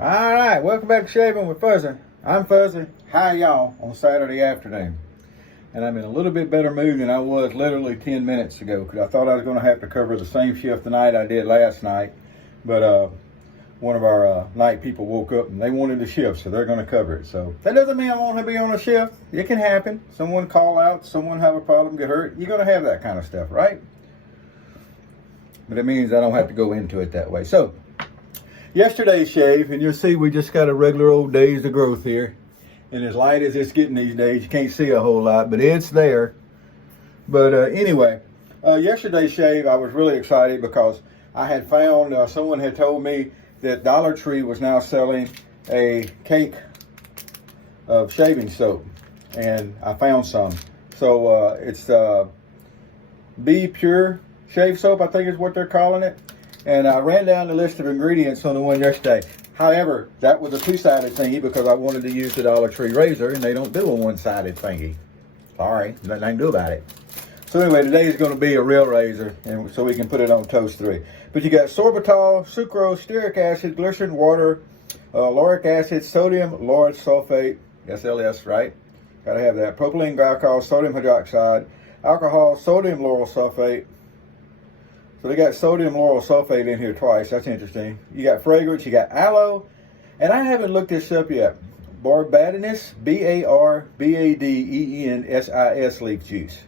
All right, welcome back to Shaving with Fuzzy. I'm Fuzzy. Hi, y'all, on Saturday afternoon. And I'm in a little bit better mood than I was literally 10 minutes ago because I thought I was going to have to cover the same shift tonight I did last night. But one of our night people woke up and they wanted the shift, so they're going to cover it. So that doesn't mean I want to be on a shift. It can happen. Someone call out, someone have a problem, get hurt. You're going to have that kind of stuff, right? But it means I don't have to go into it that way. So yesterday's shave, and you'll see we just got a regular old days of growth here. And as light as it's getting these days, you can't see a whole lot, but it's there. But anyway, yesterday's shave, I was really excited because I had found, someone had told me that Dollar Tree was now selling a cake of shaving soap. And I found some. So it's Be Pure Shave Soap, I think is what they're calling it. And I ran down the list of ingredients on the one yesterday. However, that was a two-sided thingy because I wanted to use the Dollar Tree razor, and they don't do a one-sided thingy. Sorry, nothing I can do about it. So anyway, today is going to be a real razor, and so we can put it on toast 3. But you got sorbitol, sucrose, stearic acid, glycerin, water, lauric acid, sodium lauryl sulfate, SLS, right? Got to have that. Propylene glycol, sodium hydroxide, alcohol, sodium lauryl sulfate. So they got sodium lauryl sulfate in here twice. That's interesting. You got fragrance. You got aloe. And I haven't looked this up yet. Barbadensis, Barbadensis leaf juice.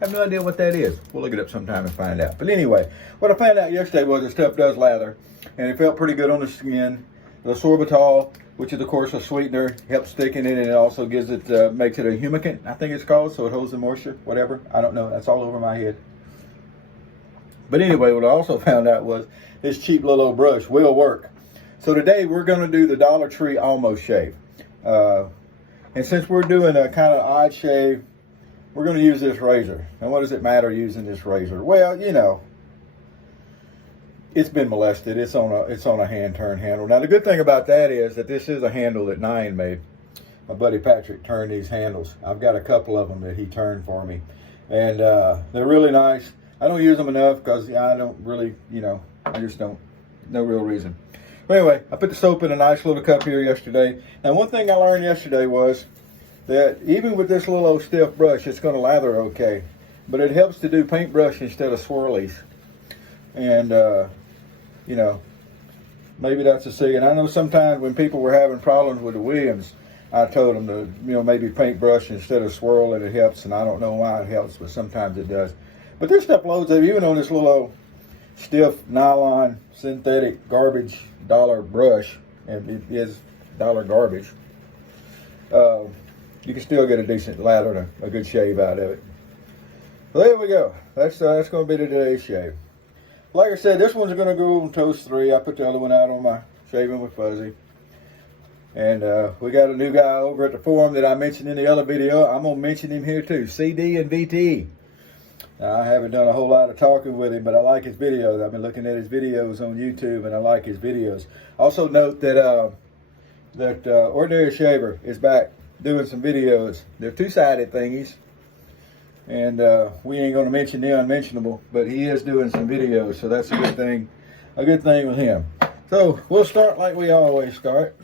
I have no idea what that is. We'll look it up sometime and find out. But anyway, what I found out yesterday was the stuff does lather. And it felt pretty good on the skin. The sorbitol, which is of course a sweetener, helps thicken it, and it also gives it, makes it a humectant, I think it's called, so it holds the moisture, whatever. I don't know. That's all over my head. But anyway, what I also found out was this cheap little old brush will work. So today we're going to do the Dollar Tree Almost Shave. And since we're doing a kind of odd shave, we're going to use this razor. And what does it matter using this razor? Well, you know, it's been molested. It's on a hand turn handle. Now the good thing about that is that this is a handle that Nyan made. My buddy Patrick turned these handles. I've got a couple of them that he turned for me. And they're really nice. I don't use them enough because I don't really, you know, I just don't, no real reason. But anyway, I put the soap in a nice little cup here yesterday. Now, one thing I learned yesterday was that even with this little old stiff brush, it's going to lather okay. But it helps to do paintbrush instead of swirlies. And, you know, maybe that's a secret. I know sometimes when people were having problems with the Williams, I told them to, you know, maybe paintbrush instead of swirl, and it helps. And I don't know why it helps, but sometimes it does. But this stuff loads up, even on this little old stiff nylon synthetic garbage dollar brush, and it is dollar garbage. You can still get a decent lather and a good shave out of it. So there we go. That's going to be today's shave. Like I said, this one's going to go on toast 3. I put the other one out on my Shaving with Fuzzy. And we got a new guy over at the forum that I mentioned in the other video. I'm going to mention him here too, CD and VT. Now, I haven't done a whole lot of talking with him, but I like his videos. I've been looking at his videos on YouTube, and I like his videos. Also note that Ordinary Shaver is back doing some videos. They're two-sided thingies, and we ain't going to mention the unmentionable, but he is doing some videos, so that's a good thing with him. So we'll start like we always start,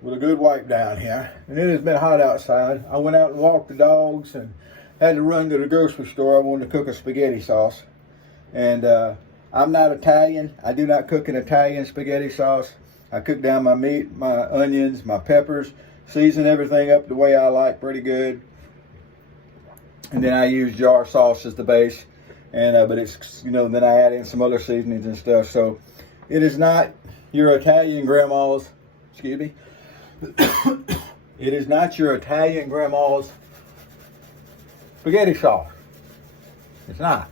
with a good wipe down here. And it has been hot outside. I went out and walked the dogs and had to run to the grocery store. I wanted to cook a spaghetti sauce. And I'm not Italian. I do not cook an Italian spaghetti sauce. I cook down my meat, my onions, my peppers, season everything up the way I like, pretty good. And then I use jar sauce as the base. And but it's, you know, then I add in some other seasonings and stuff. So it is not your Italian grandma's, excuse me, it is not your Italian grandma's spaghetti sauce. It's not.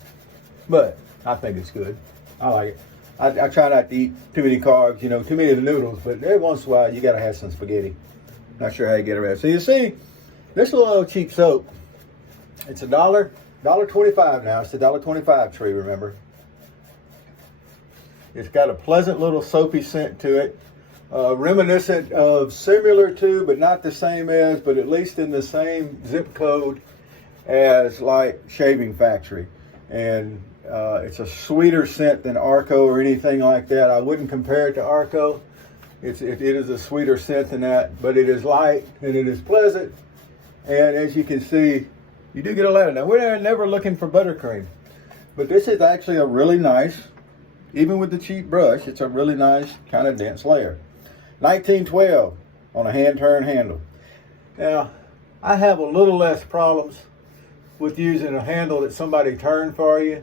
But I think it's good. I like it. I try not to eat too many carbs, you know, too many of the noodles, but every once in a while you got to have some spaghetti. Not sure how you get around. So you see, this little cheap soap, it's $1.25 now. It's the $1.25 tree, remember. It's got a pleasant little soapy scent to it. Reminiscent of, similar to, but not the same as, but at least in the same zip code as like Shaving Factory. And It's a sweeter scent than Arco or anything like that. I wouldn't compare it to Arco. It is a sweeter scent than that, but it is light and it is pleasant. And as you can see, you do get a lather. Now, we're never looking for buttercream, but this is actually a really nice, even with the cheap brush, it's a really nice kind of dense layer. 1912 on a hand turn handle. Now, I have a little less problems with using a handle that somebody turned for you.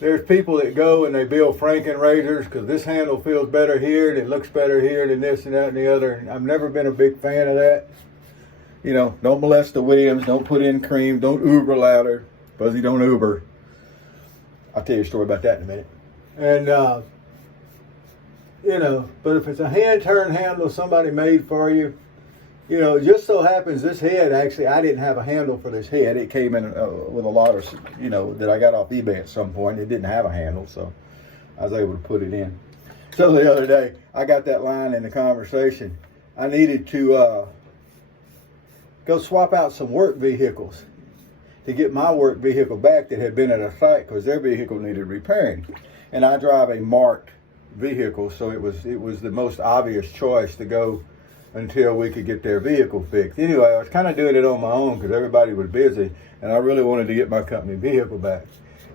There's people that go and they build Franken razors because this handle feels better here and it looks better here than this and that and the other. And I've never been a big fan of that. You know, don't molest the Williams, don't put in cream, don't Uber louder. Fuzzy, don't Uber. I'll tell you a story about that in a minute. And, you know, but if it's a hand turn handle somebody made for you, you know, it just so happens this head, actually, I didn't have a handle for this head. It came in with a lot of, you know, that I got off eBay at some point. It didn't have a handle, so I was able to put it in. So the other day, I got that line in the conversation. I needed to go swap out some work vehicles to get my work vehicle back that had been at a site because their vehicle needed repairing. And I drive a marked vehicle, so it was the most obvious choice to go until we could get their vehicle fixed. Anyway, I was kind of doing it on my own because everybody was busy, and I really wanted to get my company vehicle back.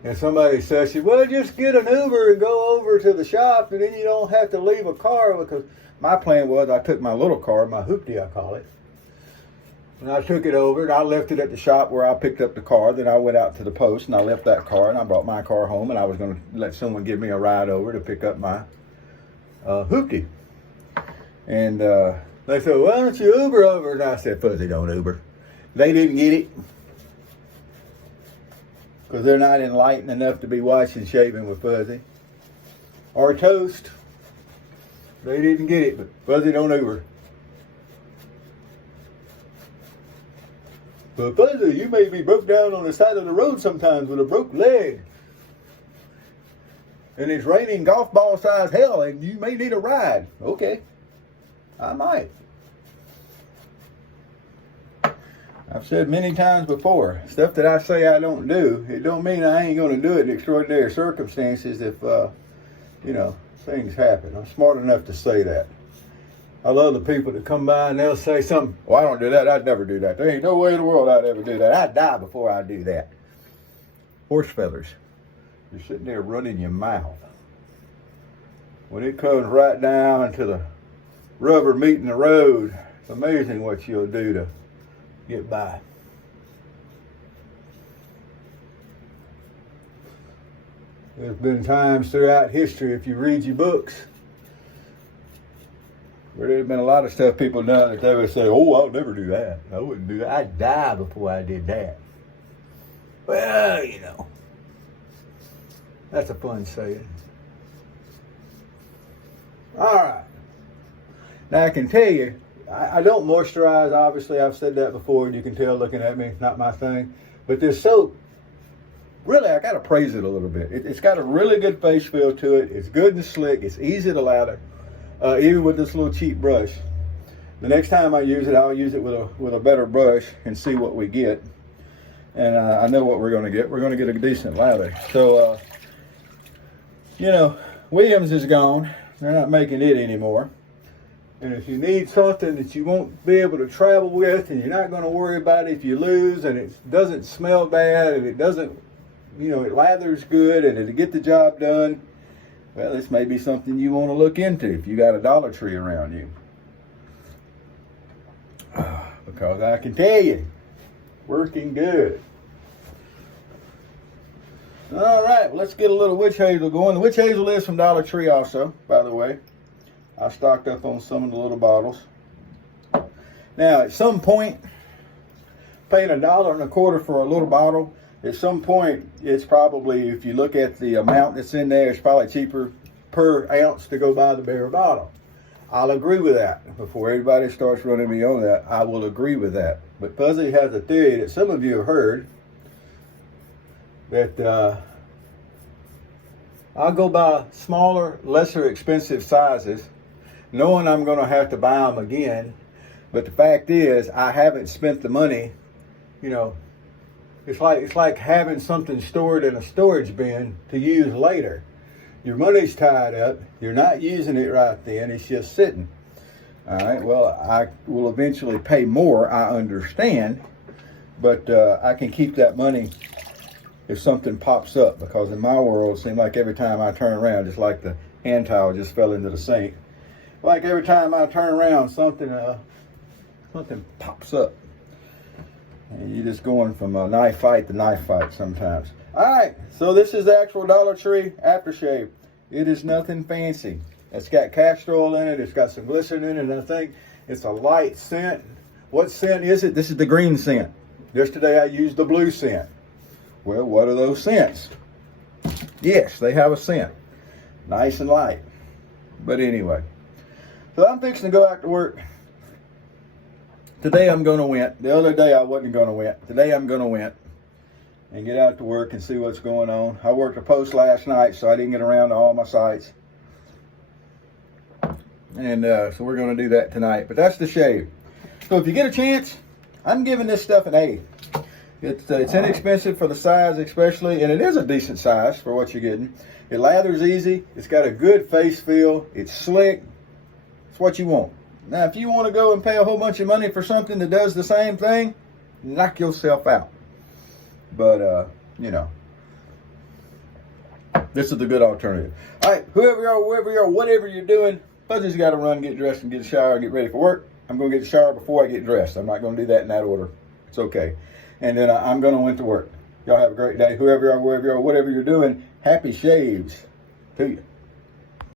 And somebody says, well, just get an Uber and go over to the shop, and then you don't have to leave a car, because my plan was I took my little car, my hoopty I call it, and I took it over, and I left it at the shop where I picked up the car. Then I went out to the post, and I left that car, and I brought my car home, and I was going to let someone give me a ride over to pick up my hoopty. And they said, why don't you Uber over? And I said, Fuzzy, don't Uber. They didn't get it because they're not enlightened enough to be washing and shaving with Fuzzy. Or Toast. They didn't get it, but Fuzzy, don't Uber. But Fuzzy, you may be broke down on the side of the road sometimes with a broke leg. And it's raining golf ball size hell and you may need a ride. Okay, I might. I've said many times before, stuff that I say I don't do, it don't mean I ain't going to do it in extraordinary circumstances if, you know, things happen. I'm smart enough to say that. I love the people that come by and they'll say something, well, I don't do that, I'd never do that. There ain't no way in the world I'd ever do that. I'd die before I do that. Horse feathers. You're sitting there running your mouth. When it comes right down to the rubber meeting the road, it's amazing what you'll do to get by. There's been times throughout history, if you read your books, where there's been a lot of stuff people done that they would say, oh, I'll never do that. I wouldn't do that. I'd die before I did that. Well, you know, that's a fun saying. All right. Now I can tell you, I don't moisturize, obviously. I've said that before, and you can tell looking at me, not my thing. But this soap, really, I got to praise it a little bit. It's got a really good face feel to it. It's good and slick. It's easy to lather, even with this little cheap brush. The next time I use it, I'll use it with a better brush and see what we get. And I know what we're going to get. We're going to get a decent lather. So, you know, Williams is gone. They're not making it anymore. And if you need something that you won't be able to travel with and you're not going to worry about it if you lose and it doesn't smell bad and it doesn't, you know, it lathers good and it'll get the job done, well, this may be something you want to look into if you got a Dollar Tree around you. Because I can tell you, working good. All right, well, let's get a little witch hazel going. The witch hazel is from Dollar Tree also, by the way. I stocked up on some of the little bottles. Now, at some point, paying $1.25 for a little bottle, at some point, it's probably, if you look at the amount that's in there, it's probably cheaper per ounce to go buy the bigger bottle. I'll agree with that. Before everybody starts running me on that, I will agree with that. But Fuzzy has a theory that some of you have heard that I'll go buy smaller, lesser expensive sizes, knowing I'm going to have to buy them again. But the fact is, I haven't spent the money, you know, It's like having something stored in a storage bin to use later. Your money's tied up. You're not using it right then. It's just sitting. All right. Well, I will eventually pay more. I understand, but I can keep that money if something pops up, because in my world, it seems like every time I turn around, just like the hand towel just fell into the sink. Like every time I turn around, something pops up. And you're just going from a knife fight to knife fight sometimes. All right, so this is the actual Dollar Tree aftershave. It is nothing fancy. It's got castor oil in it. It's got some glycerin in it, and I think it's a light scent. What scent is it? This is the green scent. Yesterday I used the blue scent. Well, what are those scents? Yes, they have a scent. Nice and light. But anyway, so I'm fixing to go out to work. Today I'm going to win. The other day I wasn't going to win. Today I'm going to win and get out to work and see what's going on. I worked a post last night, so I didn't get around to all my sites. And so we're going to do that tonight. But that's the shave. So if you get a chance, I'm giving this stuff an A. It's inexpensive for the size especially, and it is a decent size for what you're getting. It lathers easy. It's got a good face feel. It's slick. It's what you want. Now, if you want to go and pay a whole bunch of money for something that does the same thing, knock yourself out. But, you know, this is the good alternative. All right, whoever you are, wherever you are, whatever you're doing, I just got to run, get dressed, and get a shower, and get ready for work. I'm going to get a shower before I get dressed. I'm not going to do that in that order. It's okay. And then I'm going to went to work. Y'all have a great day. Whoever you are, wherever you are, whatever you're doing, happy shaves to you.